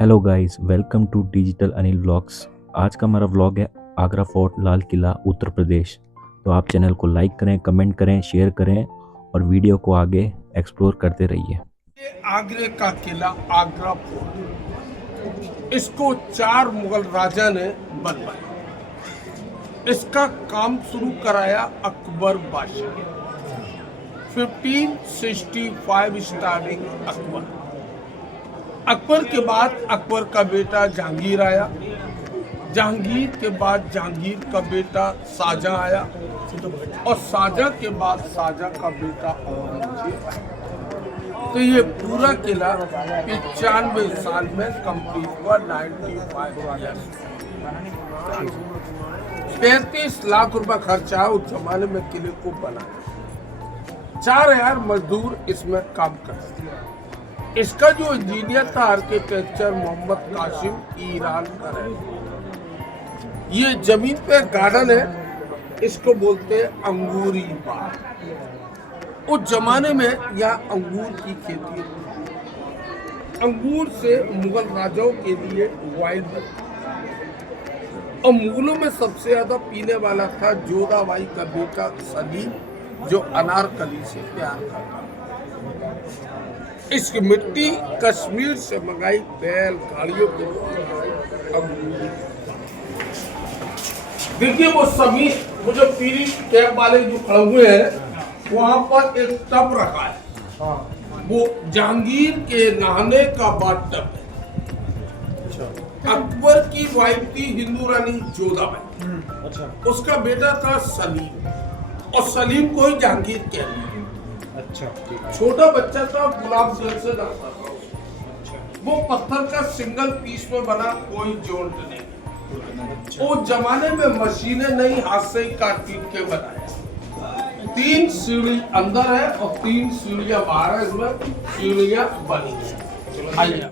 Hello guys, welcome to digital Anil vlogs. आज का हमारा व्लॉग है आगरा फोर्ट, लाल किला, उत्तर प्रदेश। तो आप चैनल को लाइक करें, कमेंट करें, शेयर करें और वीडियो को आगे एक्सप्लोर करते रहिए। ये आगरे का किला आगरा फोर्ट, इसको 4 मुगल राजा ने बनवाया। इसका काम शुरू कराया अकबर बादशाह 1565 स्टार्टिंग अकबर। अकबर के बाद अकबर का बेटा जहांगीर आया। जहांगीर के बाद जहांगीर का बेटा शाहजहां आया और शाहजहां के बाद शाहजहां का बेटा औरंगजेब आया। तो ये पूरा किला 95 साल में कंप्लीट हुआ। 95 ईयर्स, 35 लाख रुपए खर्चा उस जमाने में किले को बनाया। 4000 मजदूर इसमें काम करते थे। इसका जो इंजीनियर था, आर्किटेक्चर, मोहम्मद कासिम, ईरान का है। ये जमीन पे गार्डन है, इसको बोलते हैं अंगूरी बाग। उस जमाने में यहाँ अंगूर की खेती होती। अंगूर से मुगल राजाओं के लिए वाइन बनती और मुगलों में सबसे ज्यादा पीने वाला था जोधाबाई का बेटा सलीम, जो अनारकली से प्यार करता। इसकी मिट्टी कश्मीर से मंगाई, बैल गाड़ियों के अंगूर। देखिए वो जो पीली कैप वाले जो खड़े हुए हैं, वहां पर एक टब रखा है। वो जहांगीर के नहाने का बाद टब है। अकबर की वाइफ थी हिंदू रानी जोधाबाई। उसका बेटा था सलीम और सलीम को ही जहांगीर कहते हैं। छोटा बच्चा था, गुलाब जल से डालता था। वो पत्थर का सिंगल पीस में बना, कोई जोड़ नहीं। वो जमाने में मशीनें नहीं, हाथ से ही काट पीट के बनाया। 3 सीढ़ी अंदर है और 3 सीढ़ियां बाहर है। इसमें सीढ़ियां बनी है। आइए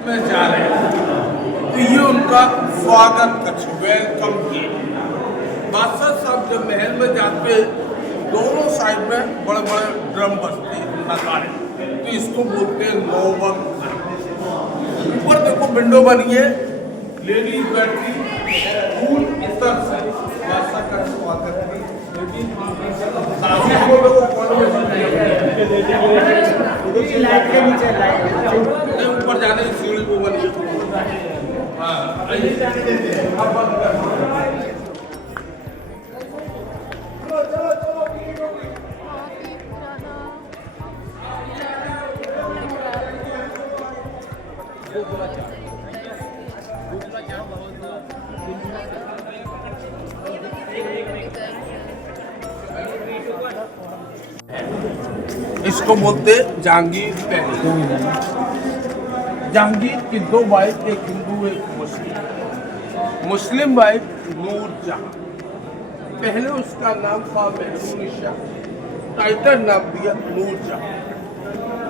में जा रहे हैं तो ये उनका स्वागत कक्ष, वेलकम गेट। बादशाह साहब जब महल में जाते, दोनों साइड में बड़े बड़े ड्रम बजते हैं, नगाड़े। तो इसको बोलते हैं नौबत। ऊपर देखो विंडो बनी है, लेडीज बैठी फूल इतर से बादशाह का स्वागत है। ऊपर जाने की सीढ़ी वो बनी है। अब बंद कर। इसको बोलते जहांगीर पहले। जहांगीर की 2 वाइफ, एक हिंदू एक मुस्लिम। मुस्लिम वाइफ नूरजहां। पहले उसका नाम था महसूनिशा, टाइटल नाम दिया नूरजहां,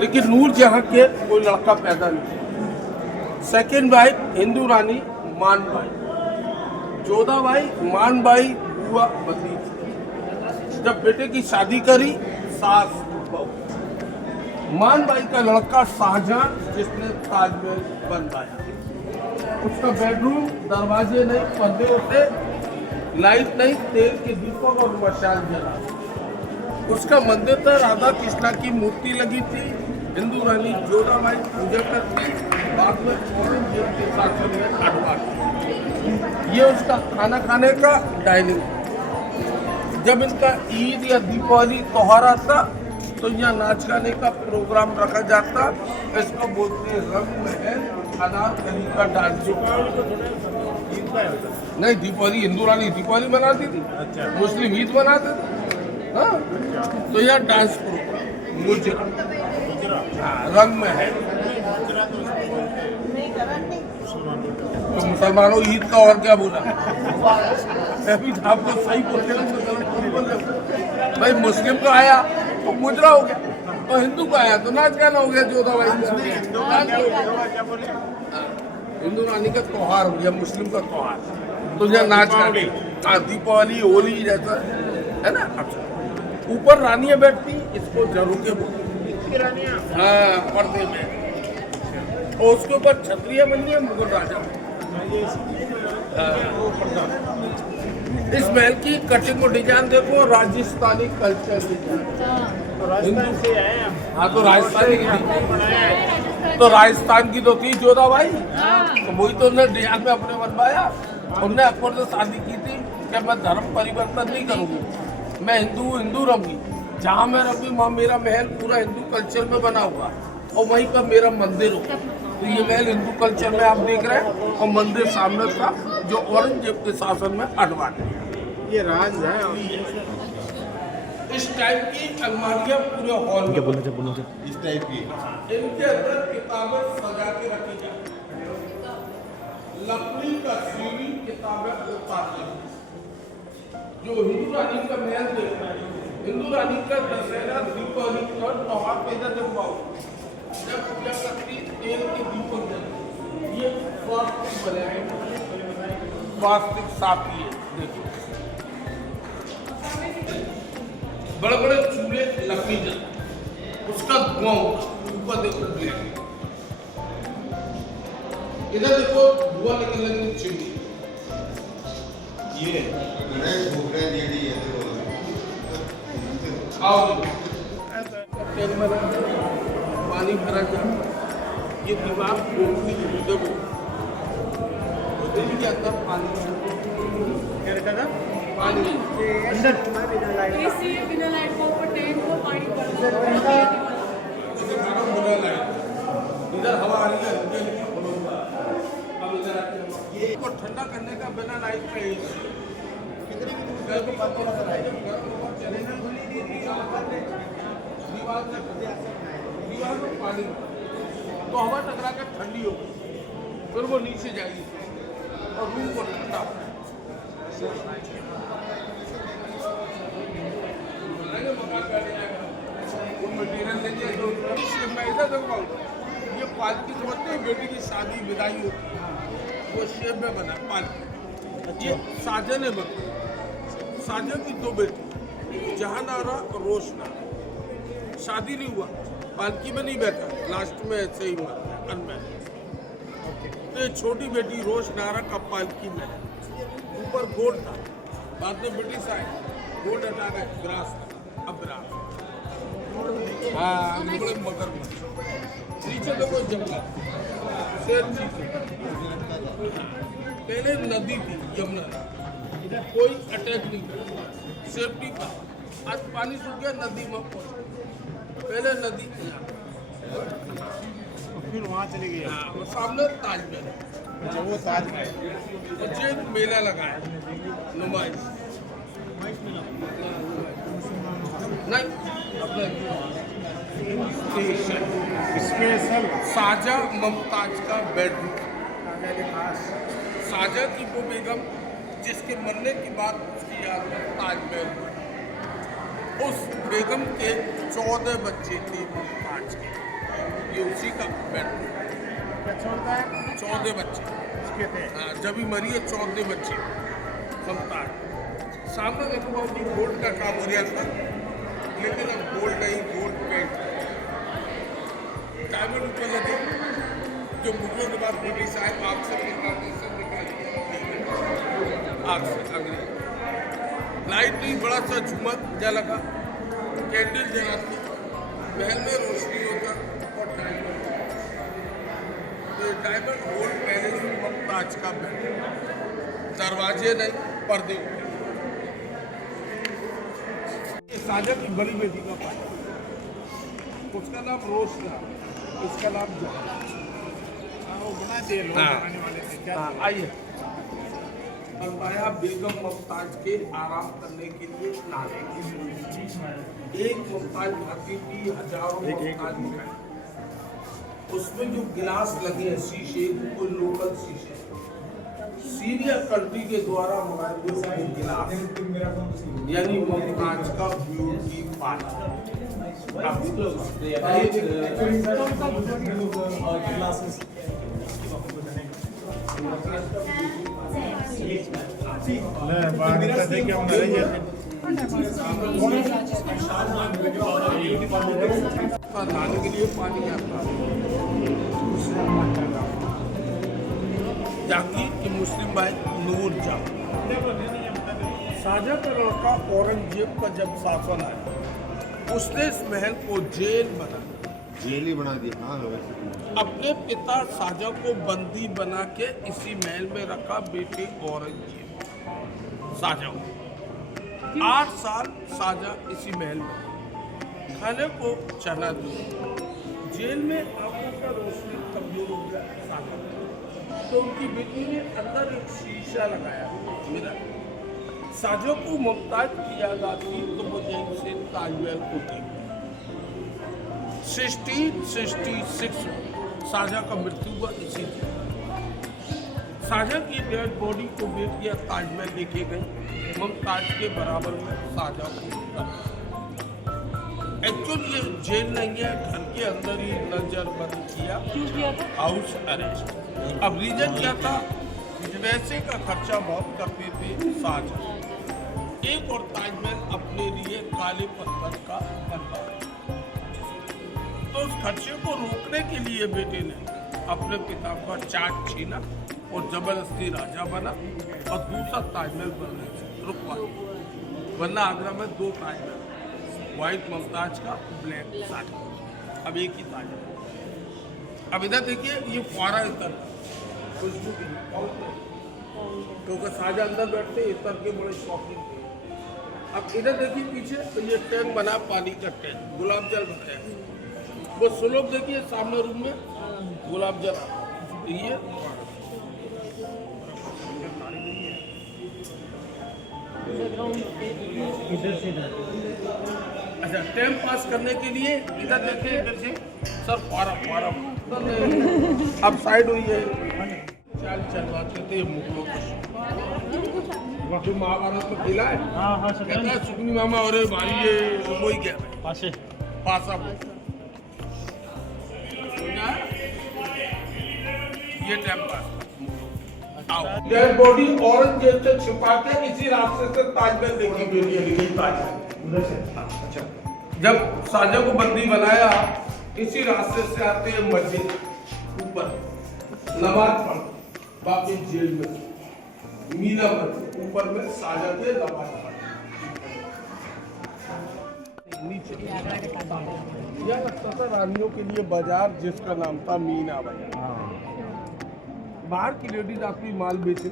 लेकिन नूरजहां के कोई लड़का पैदा नहीं। सेकेंड वाइफ हिंदू रानी मानबाई। जोधाबाई मानबाई हुआ भतीजी। जब बेटे की शादी करी, सास बहू। मानबाई का लड़का शाहजहां, जिसने ताजमहल बनवाया। उसका बेडरूम, दरवाजे नहीं, पर्दे होते, लाइट नहीं, तेल के दीपक और मशाल जला। उसका मंदिर था, राधा कृष्णा की मूर्ति लगी थी। हिंदू रानी जोधाबाई पूजा करती, बाद में औरंगजेब के शासन में हटवा दी। ये उसका खाना खाने का डाइनिंग। जब इनका ईद या दीपावली त्योहार आता, तो यहाँ नाच गाने का प्रोग्राम रखा जाता। इसको बोलते हैं रंग महल, अनारकली का डांस। नहीं, दीपावली हिंदू रानी दीपावली मनाती थी। अच्छा। मुस्लिम ईद मनाते थे। हाँ, तो यहाँ डांस प्रोग्राम गुजरात रंग महल। तो मुसलमानों ईद का और क्या बोला? अभी आपको सही बोल भाई, मुस्लिम तो आया तो गुजरा हो गया। तो हिंदू का है तो नाच गाना हो गया जोधा भाई हिंदू रानी का त्योहार हो गया, मुस्लिम का त्योहार तो यहाँ नाच गाना। हाँ, दीपावली होली जैसा है ना। अच्छा, ऊपर रानियां बैठती, इसको झरोके बोलते रानियां। हाँ, पर्दे में, और उसके ऊपर छतरियां बनी है मुगल राजा। इस महल की कटिंग को डिजाइन देखो, राजस्थानी कल्चर डिजाइन से आए हम। हाँ, तो राजस्थानी की तो राजस्थान की तो थी जोधा भाई, तो वही तो उन्होंने डिजाइन में अपने बनवाया। उन्होंने अकबर से शादी की थी कि मैं धर्म परिवर्तन नहीं करूंगी, मैं हिंदू रहूंगी। जहाँ मैं रहूंगी वहाँ मेरा महल पूरा हिंदू कल्चर में बना हुआ, और वहीं पर मेरा मंदिर हो। तो ये महल हिंदू कल्चर में आप देख रहे हैं, और मंदिर सामने था जो औरंगजेब के शासन में अडवान है। ये राज है। इस टाइप की अलमारियां पूरे हॉल में बोलो इस टाइप की इनके अंदर किताबें सजा के रखी जाती, लकड़ी का सीढ़ी किताबें उतारती। जो हिंदू रानी का महल देख रहे हैं, हिंदू रानी का दशहरा दीपावली का त्योहार पैदा जब हुआ, जब पूजा करती तेल के दीपक जलते, ये स्वास्तिक बने हैं, स्वास्तिक साफ लिए देखो, बड़े बड़े चूल्हे लकड़ी जलते, उसका धुआं ऊपर देखो ब्लैक, इधर देखो धुआं निकलने की चिमनी, ये आओ पानी भरा जाए, ये दीवार खोखली देखो, के अंदर पानी अंदर एसी बिना लाइट को ऊपर टैंक को पानी पड़ता इधर हवा आ रही है, अब इधर आके इसको ठंडा करने का बिना लाइट का एसी दीवार में पानी तो हवा टकरा कर ठंडी होगी, फिर वो नीचे जाएगी और रूम को ठंडा मटीरियल लेंगे तो मैं इधर देखवाऊँ, ये पालकी समझते हैं, बेटी की शादी विदाई होती है वो शेप में बना पालकी। ये साजन है बना, साजन की दो बेटी जहानारा और रोशनारा, शादी नहीं हुआ, पालकी में नहीं बैठा, लास्ट में ऐसे ही हुआ अनमैरिड। तो ये छोटी बेटी रोशनारा का पालकी में है, ऊपर गोल्ड था, बाद में ब्रिटिश आए, गोल्ड हटा गए, ग्रास था, अब ग्रास। हाँ, बड़े मगरमच्छ, नीचे देखो जंगल, शेर नीचे, पहले नदी थी यमुना, कोई अटैक नहीं किया, सेफ्टी का। आज पानी सूख गया, नदी में पहुंच, पहले नदी फिर वहाँ चले गए। हाँ, सामने ताजमहल, अच्छा वो ताजमहल। जे मेला लगा है, नुमाइश नहीं अपने स्पेशल शाहजहां मुमताज का बेडरूम, शाहजहां की वो बेगम जिसके मरने की बात उसकी याद में ताजमहल, उस बेगम के 14 बच्चे थे मुमताज के, ये उसी का बेडरूम, 14 बच्चे हाँ, जब ही मरी है 14 बच्चे मुमताज। सामने देखो अभी गोल्ड का काम हो गया था, लेकिन अब गोल्ड नहीं, गोल्ड पेंट डायमंड ऊपर लगे, जो मुगलों के बाद ब्रिटिश आए आग से निकालने से आग से अंग्रेज लाइट नहीं, बड़ा सा झूमर जला लगा, कैंडल जलाती, महल में रोशनी होता और डायमंड, तो डायमंड गोल्ड पैलेस मुमताज का महल, दरवाजे नहीं पर्दे, शाहजहां की बड़ी बेटी का पाया, उसका नाम रोशना, इसका नाम जहां। आइए, फरमाया बेगम मुमताज के आराम करने के लिए नाले, एक मुमताज भाती की हजारों मुमताज मिठाई, उसमें जो गिलास लगे हैं शीशे, वो लोकल शीशे, सीनियर कंट्री के द्वारा मंगाए हुए गिलास, यानी मुमताज का ब्यूटी पार्लर। नहाने के लिए पानी आता है। जाकिर की मुस्लिम भाई नूर जहां। शाहजहां का लड़का औरंगजेब का जब शासन आया, उसने इस महल को जेल बना जेल ही बना दी। हाँ अपने पिता शाहजहां को बंदी बना के इसी महल में रखा बेटे औरंगजेब शाहजहां। 8 साल शाहजहां इसी महल में खाने को चना दिया। जेल में आंखों का रोशनी कमजोर हो गया शाहजहां, तो उनकी बेटी ने अंदर एक शीशा लगाया। मेरा शाहजहां को मुमताज की याद आती तो वो यहीं से ताजमहल को देखा। 1666 में शाहजहां का मृत्यु हुआ इसी दिन। शाहजहां की डेड बॉडी को बेटियां ताजमहल लेके गई। मुमताज के बराबर में शाहजहां को रखा। एक्चुअली ये जेल नहीं है, घर के अंदर ही नजरबंद किया। क्यों किया था? House arrest. अब रीजन क्या था? पैसे का खर्चा बहुत करते थे शाहजहां। एक और ताजमहल अपने लिए काले पत्थर का बनवा, तो उस खर्चे को रोकने के लिए बेटे ने अपने पिता का चार्ज छीना और जबरदस्ती राजा बना और दूसरा ताजमहल बनने से रुकवा दिया। वरना आगरा में 2 ताजमहल, व्हाइट मुमताज का, ब्लैक शाहजहां। अब एक ही ताजमहल। अब इधर देखिए, ये फुआरा इतर खुशबू की, क्योंकि शाहजहां अंदर बैठते इतर के बड़े शौकीन थे। अब इधर देखिए पीछे, तो ये टैंक बना पानी का टैंक, गुलाब जल भरते हैं। वो सुलभ देखिए सामने रूम में गुलाब जल, ये अच्छा टाइम पास करने के लिए इधर देखिए, इधर से सर फारा अब साइड हुई है। चाल चलवाते थे मुगलों को। महाभारत में खिला है। कहता है सुकनी मामा और भाई ये वही क्या है पासा ये time pass. Dead body Aurangzeb से छुपा के इसी रास्ते से ताजमहल देखी गई। अच्छा, जब शाहजहां को बंदी बनाया, इसी रास्ते से आते हैं मस्जिद ऊपर नमाज पढ़, वापिस जेल में मीना मस्जिद ऊपर में शाहजहां के नमाज पढ़, नीचे यह लगता था रानियों के लिए बाजार, जिसका नाम था मीना बाजार। बाहर की लेडीज आती माल बेचने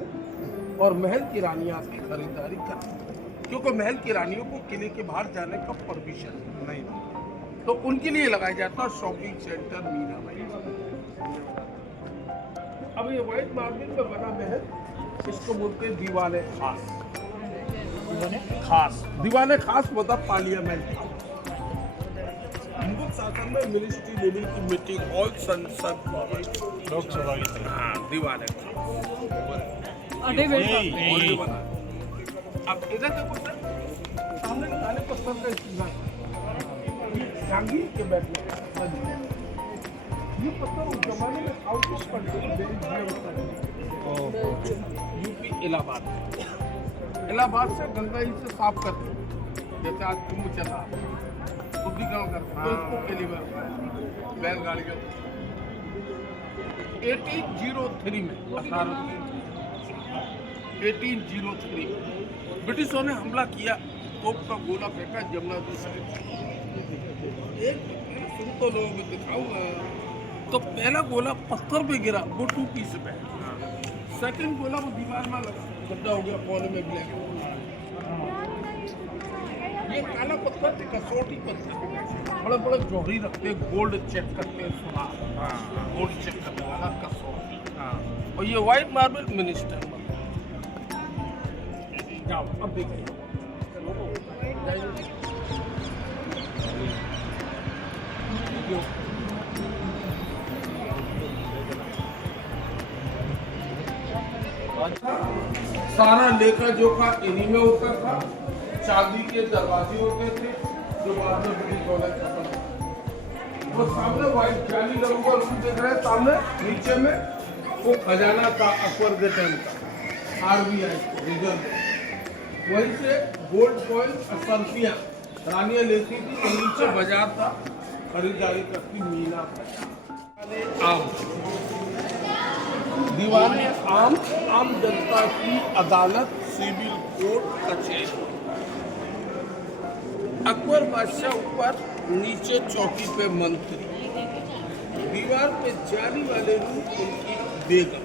और महल की रानियां आती खरीदारी करती, क्योंकि महल की रानियों को किले के बाहर जाने का परमिशन नहीं था, तो उनके लिए लगाया जाता शॉपिंग सेंटर मीना बाजार। अब ये व्हाइट मार्बल में बना महल, इसको बोलते हैं दीवाने खास। दीवाने खास मतलब पार्लियामेंट। मुगल शासन में मिनिस्ट्री लेवल की मीटिंग हॉल, संसद भवन, लोकसभा की तरह। हाँ, दीवाने बना। अब इधर देखो सर, सामने काले पत्थर का इस्तेमाल, जहांगीर के बैठने ये पत्थर उस जमाने में out of country UP Allahabad से गंगा जी से साफ करते, जैसे आज कुंभ चला शुद्धिकरण करते तो इसको पहली बार बैलगाड़ी का 1803 में 1803 ब्रिटिशों ने हमला किया, तोप का गोला फेंका जमुना जी से। एक सुन तो लोगों को दिखाऊंगा। तो पहला गोला पत्थर पे गिरा, वो 2 पीस में। सेकंड गोला वो दीवार में लगा, गड्ढा हो गया, कोने में ब्लैक। ये काला पत्थर थे, कसौटी पत्थर, बड़े बड़े जौहरी रखते, गोल्ड चेक करते, सोना गोल्ड चेक करने वाला कसौटी। और ये व्हाइट मार्बल मिनिस्टर। जाओ अब देखिए, सारा लेखा जोखा इन्हीं में होता था। चांदी के दरवाजे होते थे जो उसके बाद में ब्रिटिश कॉलेज खत्म। वो सामने व्हाइट जाली लगूंगा रूम देख रहे हैं सामने नीचे में, वो खजाना था अकबर के टाइम का, RBI रिजर्व। वहीं से गोल्ड कॉइन और सर्फियाँ रानियाँ लेती थी, और नीचे बाजार था, खरीदारी करती मीना। आम दीवार में आम जनता की अदालत, सिविल कोर्ट, कचहरी। अकबर बादशाह ऊपर, नीचे चौकी पे मंत्री। दीवार पे जाली वाले रूम उनकी बेगम।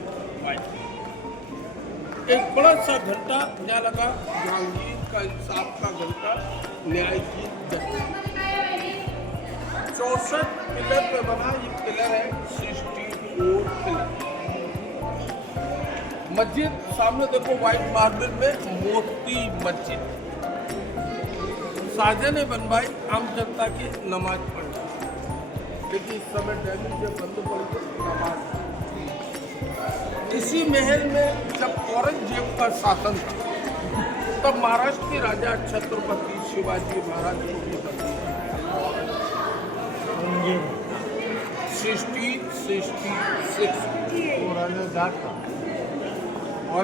एक बड़ा सा घंटा यहाँ लगा, जहांगीर का इंसाफ का घंटा, न्याय की गति। 64 पिलर पे बना ये पिलर है 64 पिलर। मस्जिद सामने देखो व्हाइट मार्बल में मोती मस्जिद। शाहजहां ने बनवाई आम जनता की नमाज पढ़ना, लेकिन इस समय दिल्ली से बंद पड़ गई नमाज। इसी महल में जब औरंगजेब का शासन था, तब महाराष्ट्र के राजा छत्रपति शिवाजी महाराज को भी बदली 66 वो राजा जाट का और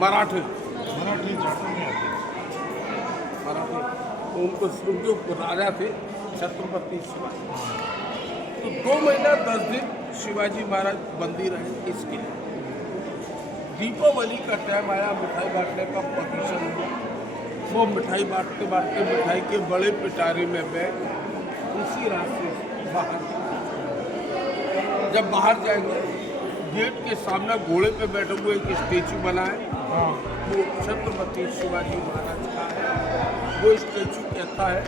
मराठे मराठी जाटों में आते तो उनको जो राजा थे छत्रपति शिवाजी, तो 2 महीना 10 दिन शिवाजी महाराज बंदी रहे। इसके लिए दीपावली का टाइम आया, मिठाई बांटने का प्रतिशत हुआ। वो मिठाई बांटते बांटते मिठाई के बड़े पिटारे में बैठ उसी रास्ते से बाहर, जब बाहर जाएंगे गेट के सामने घोड़े पे बैठे हुए एक स्टेचू बना है, वो छत्रपति शिवाजी महाराज का है। वो स्टेचू कहता है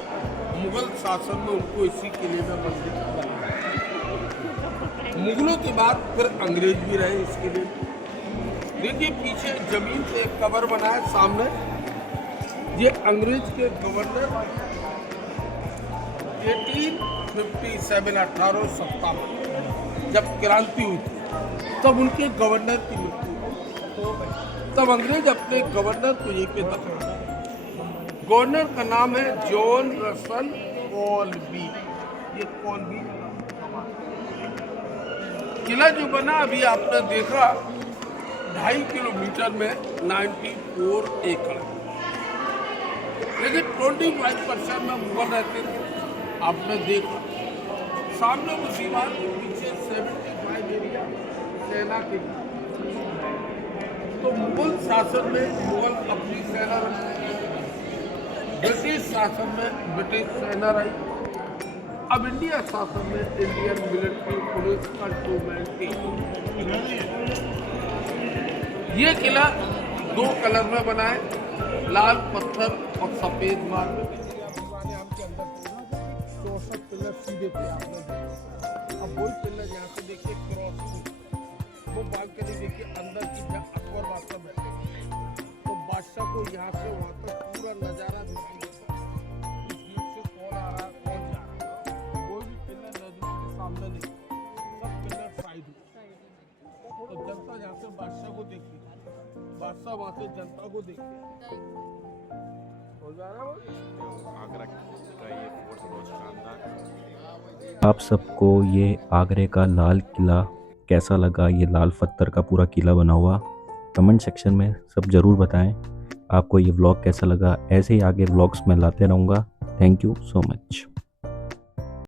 मुगल शासन में उनको इसी किले में बंदी किया। मुगलों के बाद फिर अंग्रेज भी रहे इस किले में। देखिए पीछे जमीन से एक कबर बना है सामने, ये अंग्रेज के गवर्नर 1857 जब क्रांति हुई थी, तब उनके गवर्नर की मृत्यु हुई। तब अंग्रेज अपने गवर्नर को यहीं पे दफना। गवर्नर का नाम है जॉन रसल कॉल्बी। ये कॉल्बी किला जो बना अभी आपने देखा 2.5 किलोमीटर में 94 एकड़, लेकिन 25% में मुगल रहते थे। आपने देखा सामने वो दीवार के पीछे 75 एरिया सेना के, तो मुगल शासन में मुगल अपनी सेना रखते, ब्रिटिश शासन में ब्रिटिश सेना रही। अब इंडिया शासन में इंडियन मिलिट्री पुलिस कंट्रोलमेंट टीम। ये किला 2 कलर में बना है, लाल पत्थर और सफेद मार्बल। के अंदर 64 पिलर सीधे थे आपने देखा। अब वही पिलर यहाँ से देखिए क्रॉस, वो बालकनी देखिए अंदर की, जहाँ अकबर बादशाह बैठे तो बादशाह को यहाँ से वहाँ तक पूरा नजारा दिखाई देता है। इस गेट से कौन आ रहा है कौन जा रहा है, कोई भी पिलर नजरों के सामने नहीं, सब पिलर साइड में। तो जनता यहाँ से बादशाह को देखती, बादशाह वहाँ से जनता को देखते। हो जा रहा है आगरा का ये फोर्ट बहुत शानदार। आप सबको ये आगरे का लाल किला कैसा लगा? ये लाल पत्थर का पूरा किला बना हुआ, कमेंट सेक्शन में सब ज़रूर बताएं। आपको ये व्लॉग कैसा लगा? ऐसे ही आगे व्लॉग्स मैं लाते रहूँगा। Thank you so much.